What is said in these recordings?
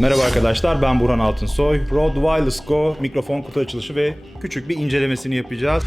Merhaba arkadaşlar ben Burhan Altınsoy. Rode Wireless Go mikrofon kutu açılışı ve küçük bir incelemesini yapacağız.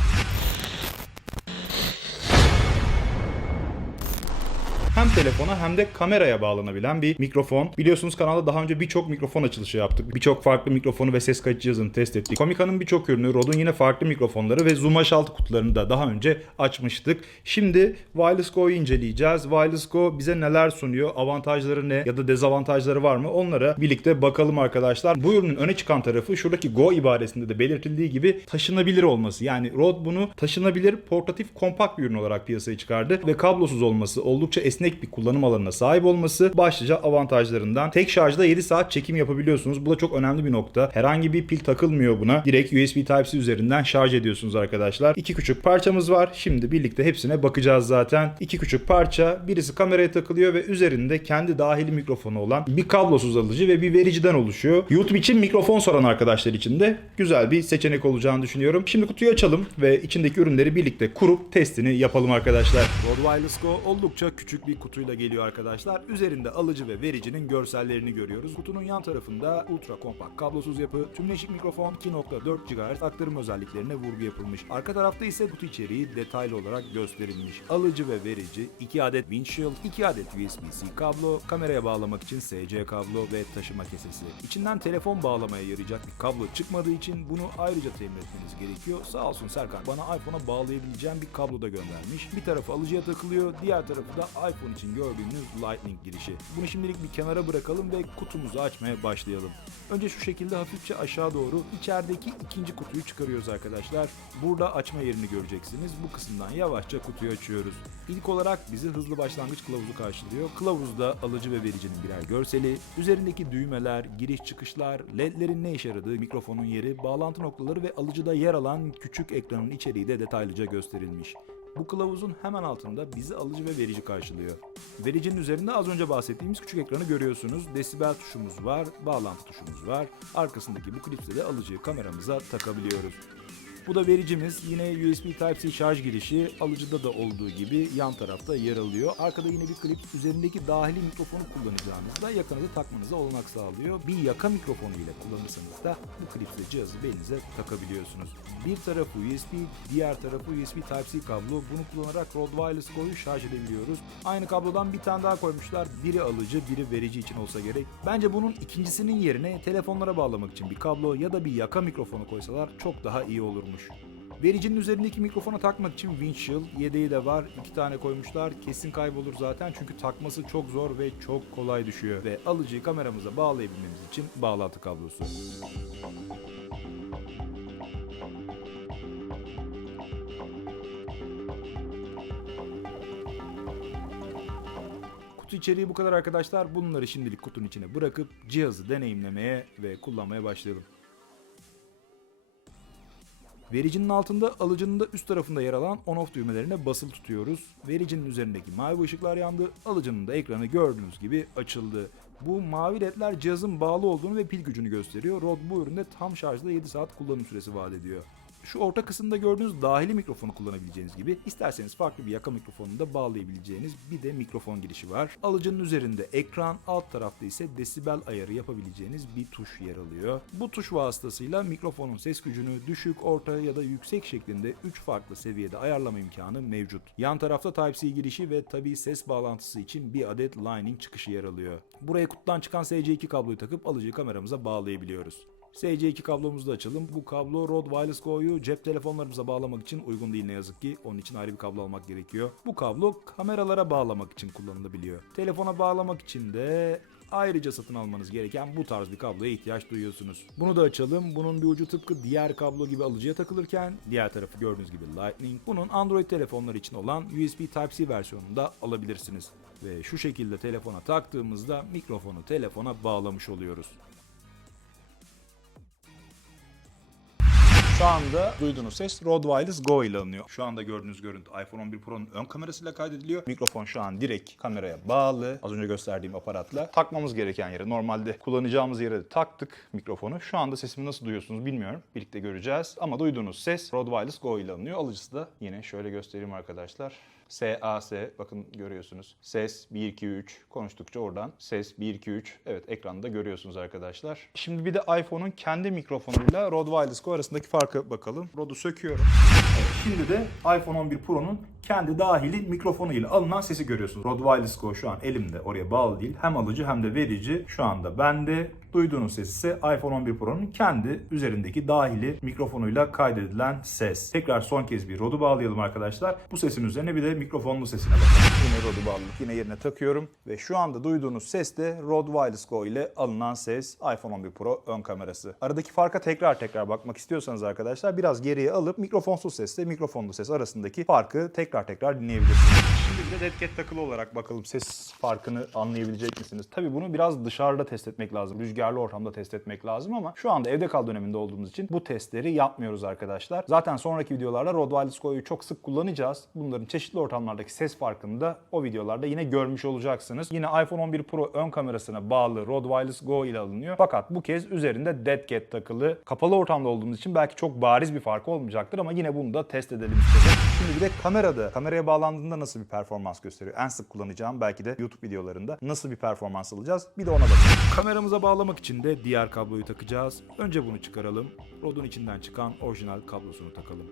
Hem telefona hem de kameraya bağlanabilen bir mikrofon. Biliyorsunuz kanalda daha önce birçok mikrofon açılışı yaptık. Birçok farklı mikrofonu ve ses kayıt cihazını test ettik. Komika'nın birçok ürünü, Rode'un yine farklı mikrofonları ve Zoom H6 kutularını da daha önce açmıştık. Şimdi Wireless Go'yu inceleyeceğiz. Wireless Go bize neler sunuyor, avantajları ne ya da dezavantajları var mı onlara birlikte bakalım arkadaşlar. Bu ürünün öne çıkan tarafı şuradaki Go ibaresinde de belirtildiği gibi taşınabilir olması. Yani Rode bunu taşınabilir, portatif, kompakt bir ürün olarak piyasaya çıkardı ve kablosuz olması, oldukça esnek bir kullanım alanına sahip olması başlıca avantajlarından. Tek şarjda 7 saat çekim yapabiliyorsunuz. Bu da çok önemli bir nokta. Herhangi bir pil takılmıyor buna. Direkt USB Type-C üzerinden şarj ediyorsunuz arkadaşlar. İki küçük parçamız var. Şimdi birlikte hepsine bakacağız zaten. İki küçük parça. Birisi kameraya takılıyor ve üzerinde kendi dahili mikrofonu olan bir kablosuz alıcı ve bir vericiden oluşuyor. YouTube için mikrofon soran arkadaşlar için de güzel bir seçenek olacağını düşünüyorum. Şimdi kutuyu açalım ve içindeki ürünleri birlikte kurup testini yapalım arkadaşlar. Rode Wireless Go oldukça küçük bir kutuyla geliyor arkadaşlar. Üzerinde alıcı ve vericinin görsellerini görüyoruz. Kutunun yan tarafında ultra kompakt kablosuz yapı, tümleşik mikrofon 2.4 GHz aktarım özelliklerine vurgu yapılmış. Arka tarafta ise kutu içeriği detaylı olarak gösterilmiş. Alıcı ve verici, 2 adet windshield, 2 adet USB-C kablo, kameraya bağlamak için SC kablo ve taşıma kesesi. İçinden telefon bağlamaya yarayacak bir kablo çıkmadığı için bunu ayrıca temin etmeniz gerekiyor. Sağ olsun Serkan bana iPhone'a bağlayabileceğim bir kablo da göndermiş. Bir tarafı alıcıya takılıyor, diğer tarafı da iPhone için gördüğünüz Lightning girişi. Bunu şimdilik bir kenara bırakalım ve kutumuzu açmaya başlayalım. Önce şu şekilde hafifçe aşağı doğru içerideki ikinci kutuyu çıkarıyoruz arkadaşlar. Burada açma yerini göreceksiniz. Bu kısımdan yavaşça kutuyu açıyoruz. İlk olarak bizi hızlı başlangıç kılavuzu karşılıyor. Kılavuzda alıcı ve vericinin birer görseli, üzerindeki düğmeler, giriş çıkışlar, ledlerin ne işe yaradığı, mikrofonun yeri, bağlantı noktaları ve alıcıda yer alan küçük ekranın içeriği de detaylıca gösterilmiş. Bu kılavuzun hemen altında bizi alıcı ve verici karşılıyor. Vericinin üzerinde az önce bahsettiğimiz küçük ekranı görüyorsunuz. Desibel tuşumuz var, bağlantı tuşumuz var. Arkasındaki bu klipse de alıcıyı kameramıza takabiliyoruz. Bu da vericimiz. Yine USB Type-C şarj girişi alıcıda da olduğu gibi yan tarafta yer alıyor. Arkada yine bir klip üzerindeki dahili mikrofonu kullanacağınızda yakanızı takmanıza olanak sağlıyor. Bir yaka mikrofonu ile kullanırsanız da bu klipsle cihazı belinize takabiliyorsunuz. Bir tarafı USB, diğer tarafı USB Type-C kablo. Bunu kullanarak Rode Wireless Go'yu şarj edebiliyoruz. Aynı kablodan bir tane daha koymuşlar. Biri alıcı, biri verici için olsa gerek. Bence bunun ikincisinin yerine telefonlara bağlamak için bir kablo ya da bir yaka mikrofonu koysalar çok daha iyi olurmuş. Vericinin üzerindeki mikrofona takmak için windshield yedeği de var. İki tane koymuşlar. Kesin kaybolur zaten çünkü takması çok zor ve çok kolay düşüyor. Ve alıcıyı kameramıza bağlayabilmemiz için bağlantı kablosu. Kutu içeriği bu kadar arkadaşlar. Bunları şimdilik kutunun içine bırakıp cihazı deneyimlemeye ve kullanmaya başlayalım. Vericinin altında alıcının da üst tarafında yer alan on-off düğmelerine basılı tutuyoruz. Vericinin üzerindeki mavi ışıklar yandı. Alıcının da ekranı gördüğünüz gibi açıldı. Bu mavi ledler cihazın bağlı olduğunu ve pil gücünü gösteriyor. Rode bu üründe tam şarjda 7 saat kullanım süresi vaat ediyor. Şu orta kısımda gördüğünüz dahili mikrofonu kullanabileceğiniz gibi isterseniz farklı bir yaka mikrofonunu da bağlayabileceğiniz bir de mikrofon girişi var. Alıcının üzerinde ekran, alt tarafta ise desibel ayarı yapabileceğiniz bir tuş yer alıyor. Bu tuş vasıtasıyla mikrofonun ses gücünü düşük, orta ya da yüksek şeklinde 3 farklı seviyede ayarlama imkanı mevcut. Yan tarafta Type-C girişi ve tabi ses bağlantısı için bir adet Lightning çıkışı yer alıyor. Buraya kutudan çıkan SC2 kabloyu takıp alıcıyı kameramıza bağlayabiliyoruz. SC2 kablomuzu da açalım. Bu kablo Rode Wireless Go'yu cep telefonlarımıza bağlamak için uygun değil ne yazık ki. Onun için ayrı bir kablo almak gerekiyor. Bu kablo kameralara bağlamak için kullanılabiliyor. Telefona bağlamak için de ayrıca satın almanız gereken bu tarz bir kabloya ihtiyaç duyuyorsunuz. Bunu da açalım. Bunun bir ucu tıpkı diğer kablo gibi alıcıya takılırken diğer tarafı gördüğünüz gibi Lightning. Bunun Android telefonlar için olan USB Type-C versiyonunu da alabilirsiniz. Ve şu şekilde telefona taktığımızda mikrofonu telefona bağlamış oluyoruz. Şu anda duyduğunuz ses Rode Wireless Go ile alınıyor. Şu anda gördüğünüz görüntü iPhone 11 Pro'nun ön kamerasıyla kaydediliyor. Mikrofon şu an direkt kameraya bağlı. Az önce gösterdiğim aparatla. Takmamız gereken yere normalde kullanacağımız yere de taktık mikrofonu. Şu anda sesimi nasıl duyuyorsunuz bilmiyorum. Birlikte göreceğiz. Ama duyduğunuz ses Rode Wireless Go ile alınıyor. Alıcısı da yine şöyle göstereyim arkadaşlar. SAS bakın görüyorsunuz. Ses 1 2 3 konuştukça oradan ses 1 2 3 evet ekranda görüyorsunuz arkadaşlar. Şimdi bir de iPhone'un kendi mikrofonuyla Rode Wireless Go arasındaki farkı bakalım. Rode'u söküyorum. Şimdi de iPhone 11 Pro'nun kendi dahili mikrofonuyla alınan sesi görüyorsunuz. Rode Wireless Go şu an elimde oraya bağlı değil. Hem alıcı hem de verici şu anda bende. Duyduğunuz ses ise iPhone 11 Pro'nun kendi üzerindeki dahili mikrofonuyla kaydedilen ses. Tekrar son kez bir Rode'u bağlayalım arkadaşlar. Bu sesin üzerine bir de mikrofonlu sesine bakalım. Yine Rode'u bağladık. Yine yerine takıyorum. Ve şu anda duyduğunuz ses de Rode Wireless Go ile alınan ses iPhone 11 Pro ön kamerası. Aradaki farka tekrar tekrar bakmak istiyorsanız arkadaşlar biraz geriye alıp mikrofonsuz sesle mikrofonlu ses arasındaki farkı tekrar tekrar dinleyebilirsiniz. Şimdi bir de dead cat takılı olarak bakalım ses farkını anlayabilecek misiniz? Tabii bunu biraz dışarıda test etmek lazım. Rüzgarlı ortamda test etmek lazım ama şu anda evde kal döneminde olduğumuz için bu testleri yapmıyoruz arkadaşlar. Zaten sonraki videolarda Wireless Go'yu çok sık kullanacağız. Bunların çeşitli ortamlardaki ses farkını da o videolarda yine görmüş olacaksınız. Yine iPhone 11 Pro ön kamerasına bağlı Wireless Go ile alınıyor. Fakat bu kez üzerinde dead cat takılı. Kapalı ortamda olduğumuz için belki çok bariz bir farkı olmayacaktır ama yine bunu da test edelim istedim. Şimdi bir de kamerada, kameraya bağlandığında nasıl bir performans gösteriyor? En sık kullanacağım belki de YouTube videolarında nasıl bir performans alacağız? Bir de ona bakalım. Kameramıza bağlamak için de diğer kabloyu takacağız. Önce bunu çıkaralım. Rodun içinden çıkan orijinal kablosunu takalım.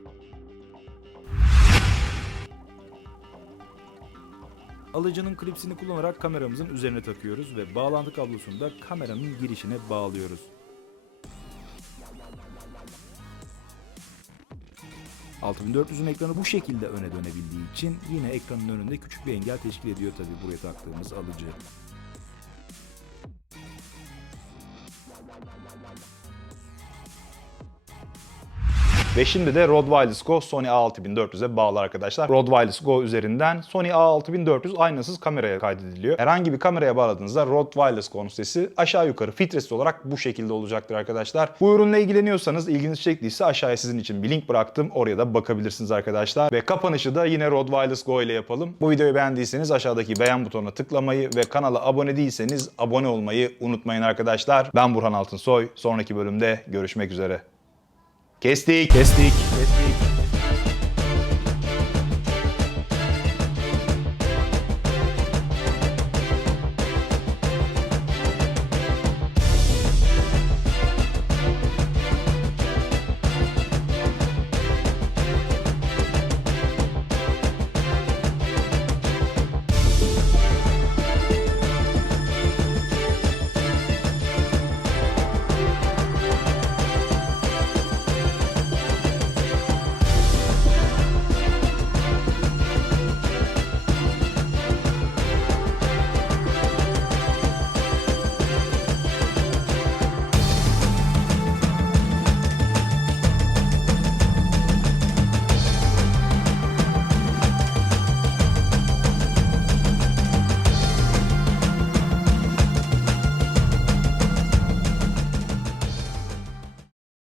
Alıcının klipsini kullanarak kameramızın üzerine takıyoruz ve bağlantı kablosunu da kameranın girişine bağlıyoruz. ...6400'ün ekranı bu şekilde öne dönebildiği için yine ekranın önünde küçük bir engel teşkil ediyor tabii buraya taktığımız alıcı. Ve şimdi de Rode Wireless Go Sony A6400'e bağlı arkadaşlar. Rode Wireless Go üzerinden Sony A6400 aynasız kameraya kaydediliyor. Herhangi bir kameraya bağladığınızda Rode Wireless Go'nun sesi aşağı yukarı filtresiz olarak bu şekilde olacaktır arkadaşlar. Bu ürünle ilgileniyorsanız ilginizi çektiyse aşağıya sizin için bir link bıraktım. Oraya da bakabilirsiniz arkadaşlar. Ve kapanışı da yine Rode Wireless Go ile yapalım. Bu videoyu beğendiyseniz aşağıdaki beğen butonuna tıklamayı ve kanala abone değilseniz abone olmayı unutmayın arkadaşlar. Ben Burhan Altınsoy. Sonraki bölümde görüşmek üzere. Kestik. Kestik. Kestik.